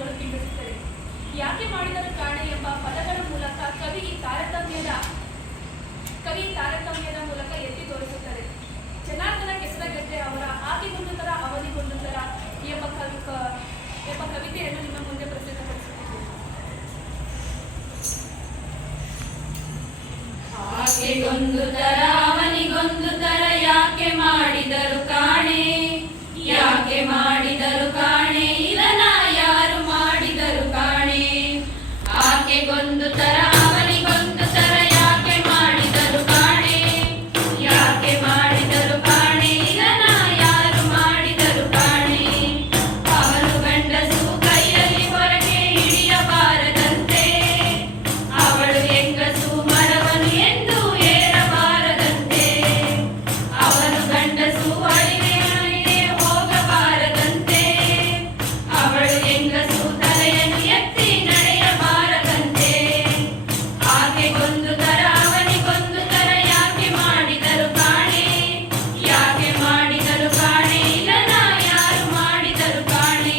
ಪದಗಳು ಬಿಂಬಿಸುತ್ತದೆ. ಯಾಕೆ ಮಾಡಿದರು ಕಾಣೆ ಎಂಬ ಪದಗಳ ಮೂಲಕ ಕವಿ ತಾರತಮ್ಯದ ಮೂಲಕ ಎತ್ತಿ ತೋರಿಸುತ್ತದೆ. ಜನಾರ್ದನ ಕೆಸರಗದ್ದೆ ಅವರ ಆಕೆಗೊಂದು ತರ ಅವನಿಗೊಂದು ತರ ಎಂಬ ಕವಿತೆಯನ್ನು ನಿಮ್ಮ ಮುಂದೆ ಪ್ರಸ್ತುತಪಡಿಸುತ್ತಿದ್ದೇನೆ. ಆಕೆಗೊಂದು ತರ ಅವನಿಗೊಂದು ತರ ಯಾಕೆ ಮಾಡಿದರು ಕಾಣೆ, ಯಾಕೆ ಮಾಡಿದರು ಕಾಣೆ, ಇದನ್ನ ಯಾರು ಮಾಡಿದರು ಕಾಣೆ. ಆಕೆಗೊಂದು ತರ ಅವನಿಗೊಂದು ತರ ಯಾಕೆ ಮಾಡಿದರು ಕಾಣೆ, ಯಾಕೆ ಮಾಡಿದರು ಕಾಣೆ, ಇದನ್ನ ಯಾರು ಮಾಡಿದರು ಕಾಣೆ. ಅವನು ಗಂಡಸು ಕೈಯಲ್ಲಿ ಹೊರಗೆ ಹಿಡಿಯಬಾರದಂತೆ, ಅವಳು ಹೆಂಗಸು ಮರವನು ಎಂದು ಏರಬಾರದಂತೆ. ಅವನು ಗಂಡಸು ಅಳಿವೆ ಹೋಗಬಾರದಂತೆ, ಅವಳು ಹೆಂಗಸು ತಲೆಯನ್ನು ಎತ್ತಿ ನಡೆಯಬಾರದಂತೆ. ಆಕೆಗೊಂದು ತರ ಅವನಿಗೊಂದು ತರ ಯಾಕೆ ಮಾಡಿದರು ಕಾಣೆ, ಯಾಕೆ ಮಾಡಿದರು ಕಾಣೆ, ಇದನ್ನ ಯಾರು ಮಾಡಿದರು ಕಾಣೆ.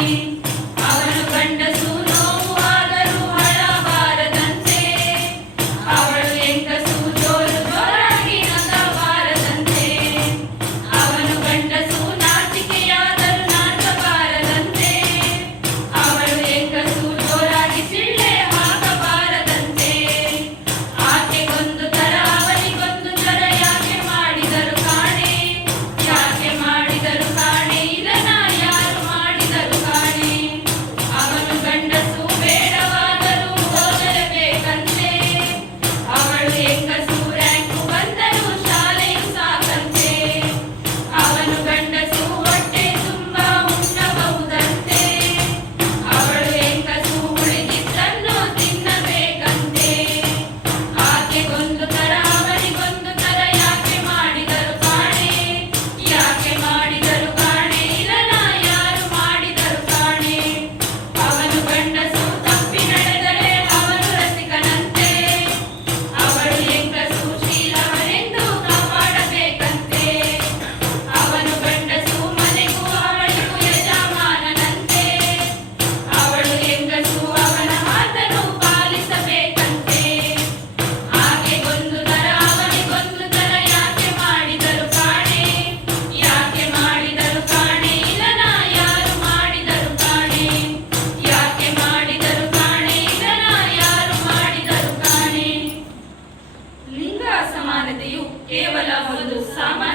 ಅವನು ಗಂಡಸು ನೋವು ಆದರೂ ಅಳಬಾರದಂತೆ, ಅವಳು ಹೆಂಗಸು ಜೋರು ಜೋರಾಗಿ ನಗಬಾರದಂತೆ. ಅವನು ಗಂಡಸು ನಾಚಿಕೆಯಾದರೂ ನಾಚಬಾರದಂತೆ, ಅವಳು ಹೆಂಗಸು ಜೋರಾಗಿ ಸಿಳ್ಳೆ ಹಾಕಬಾರದಂತೆ. ಆಕೆಗೊಂದು ತರ ಅವನಿಗೊಂದು ತರ ಯಾಕೆ ಮಾಡಿದರು ಕಾಣೆ, ಯಾಕೆ ಮಾಡಿದರು ಕಾಣೆ, ಇದನ್ನ ಯಾರು ಮಾಡಿದರು ಕಾಣೆ. ಅವನು ಗಂಡಸು ಬೇಡವಾದರೂ ಓದಲೇಬೇಕಂತೆ, ಅವಳು ಹೆಂಗಸು ರ್ಯಾಂಕು ಬಂದರೂ ಶಾಲೆಯು ಸಾಕಂತೆ. ಅವನು ಗಂಡಸು ಹೊಟ್ಟೆ ತುಂಬ ಉಣ್ಣಬಹುದಂತೆ, ಅವಳು ಹೆಂಗಸು ಉಳಿದಿದ್ದನ್ನು ತಿನ್ನಬೇಕಂತೆ. ಆಕೆಗೊಂದು ತರ ಅವನಿಗೊಂದು ತರ ಯಾಕೆ ಮಾಡಿದರು ಕಾಣೆ, ಯಾಕೆ ಮಾಡಿದರು ಕಾಣೆ, ಇದನ್ನ ಯಾರು ಮಾಡಿದರು ಕಾಣೆ. ಅವನು ಗಂಡಸು ತಪ್ಪಿ ನಡೆದರೆ ಅವನು ರಸಿಕನಂತೆ, ಅವಳು ಹೆಂಗಸು ಶೀಲವನೆಂದು ಕಾಪಾಡಬೇಕಂತೆ. ಅವನು ಗಂಡಸು ಮನೆಗೂ ಅವಳಿಗೂ ಯಜಮಾನನಂತೆ, ಅವಳು ಹೆಂಗಸು ಅವನ ಮಾತನ್ನು ಪಾಲಿಸಬೇಕಂತೆ. ಆಕೆಗೊಂದು ತರ ಅವನಿಗೊಂದು ತರ ಯಾಕೆ ಮಾಡಿದರು ಕಾಣೆ, ಯಾಕೆ ಮಾಡಿದರು ಕಾಣೆ, ಇದನ್ನ ಯಾರು ಮಾಡಿದರು ಕಾಣೆ. ಯಾಕೆ ಮಾಡಿದರು ಕಾಣೆ, ಇದನ್ನ ಯಾರು ಮಾಡಿದರು ಕಾಣೆ. ಲಿಂಗ ಅಸಮಾನತೆಯು ಕೇವಲ ಒಂದು ಸಾಮಾನ್ಯ